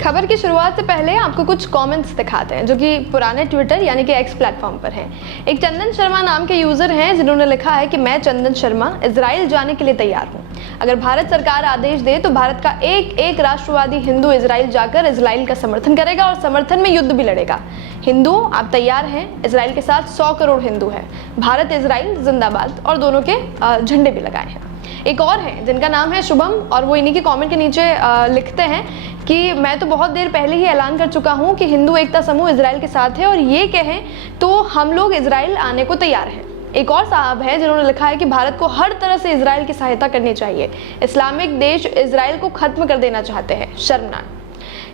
खबर की शुरुआत से पहले आपको कुछ कमेंट्स दिखाते हैं जो कि पुराने ट्विटर यानी कि एक्स प्लेटफॉर्म पर हैं। एक चंदन शर्मा नाम के यूजर हैं जिन्होंने लिखा है कि मैं चंदन शर्मा इजराइल जाने के लिए तैयार हूं। अगर भारत सरकार आदेश दे तो भारत का एक एक राष्ट्रवादी हिंदू इजराइल जाकर इजराइल का समर्थन करेगा और समर्थन में युद्ध भी लड़ेगा। हिंदू आप तैयार हैं? इजराइल के साथ 100 करोड़ हिंदू हैं। भारत इजराइल जिंदाबाद और दोनों के झंडे भी लगाए हैं। एक और हैं जिनका नाम है शुभम और वो इन्हीं के कमेंट के नीचे लिखते हैं कि मैं तो बहुत देर पहले ही ऐलान कर चुका हूं कि हिंदू एकता समूह इजराइल के साथ है और ये कहें तो हम लोग इजराइल आने को तैयार हैं। एक और साहब है जिन्होंने लिखा है कि भारत को हर तरह से इजराइल की सहायता करनी चाहिए। इस्लामिक देश इजराइल को खत्म कर देना चाहते हैं, शर्मनाक।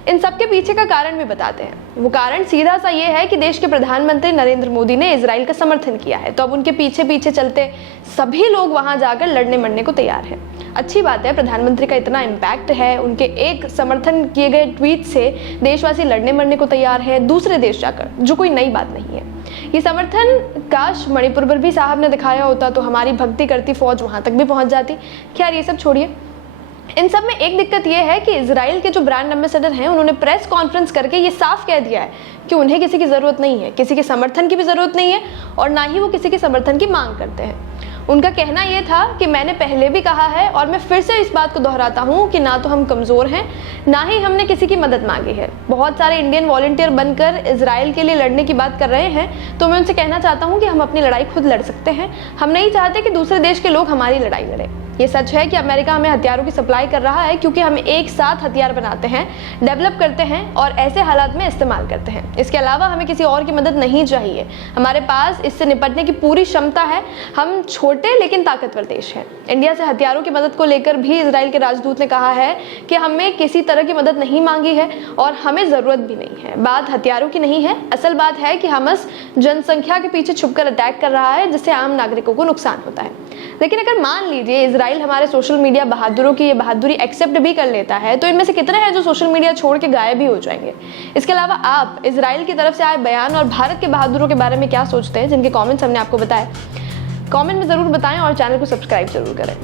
इन सबके पीछे का कारण भी बताते हैं। वो कारण सीधा सा ये है कि देश के प्रधानमंत्री नरेंद्र मोदी ने इजराइल का समर्थन किया है, तो अब उनके पीछे पीछे चलते सभी लोग वहां जाकर लड़ने मरने को तैयार हैं। अच्छी बात है, प्रधानमंत्री का इतना इम्पैक्ट है, उनके एक समर्थन किए गए ट्वीट से देशवासी लड़ने मरने को तैयार है दूसरे देश जाकर, जो कोई नई बात नहीं है। ये समर्थन काश मणिपुर पर भी साहब ने दिखाया होता तो हमारी भक्ति करती फौज वहां तक भी पहुंच जाती। खैर ये सब छोड़िए, इन सब में एक दिक्कत यह है कि इजराइल के जो ब्रांड एम्बेसडर हैं उन्होंने प्रेस कॉन्फ्रेंस करके ये साफ कह दिया है कि उन्हें किसी की ज़रूरत नहीं है, किसी के समर्थन की भी ज़रूरत नहीं है और ना ही वो किसी के समर्थन की मांग करते हैं। उनका कहना यह था कि मैंने पहले भी कहा है और मैं फिर से इस बात को दोहराता हूँ कि ना तो हम कमज़ोर हैं ना ही हमने किसी की मदद मांगी है। बहुत सारे इंडियन वॉलंटियर बनकर इजराइल के लिए लड़ने की बात कर रहे हैं, तो मैं उनसे कहना चाहता हूँ कि हम अपनी लड़ाई खुद लड़ सकते हैं। हम नहीं चाहते कि दूसरे देश के लोग हमारी लड़ाई लड़ें। ये सच है कि अमेरिका हमें हथियारों की सप्लाई कर रहा है क्योंकि हम एक साथ हथियार बनाते हैं, डेवलप करते हैं और ऐसे हालात में इस्तेमाल करते हैं। इसके अलावा हमें किसी और की मदद नहीं चाहिए। हमारे पास इससे निपटने की पूरी क्षमता है। हम छोटे लेकिन ताकतवर देश हैं। इंडिया से हथियारों की मदद को लेकर भी इजराइल के राजदूत ने कहा है कि हमें किसी तरह की मदद नहीं मांगी है और हमें ज़रूरत भी नहीं है। बात हथियारों की नहीं है, असल बात है कि हमास जनसंख्या के पीछे छुपकर अटैक कर रहा है जिससे आम नागरिकों को नुकसान होता है। लेकिन अगर मान लीजिए इजराइल हमारे सोशल मीडिया बहादुरों की ये बहादुरी एक्सेप्ट भी कर लेता है तो इनमें से कितने हैं जो सोशल मीडिया छोड़ के गायब भी हो जाएंगे। इसके अलावा आप इजराइल की तरफ से आए बयान और भारत के बहादुरों के बारे में क्या सोचते हैं, जिनके कमेंट्स हमने आपको बताए, कमेंट में ज़रूर बताएं और चैनल को सब्सक्राइब जरूर करें।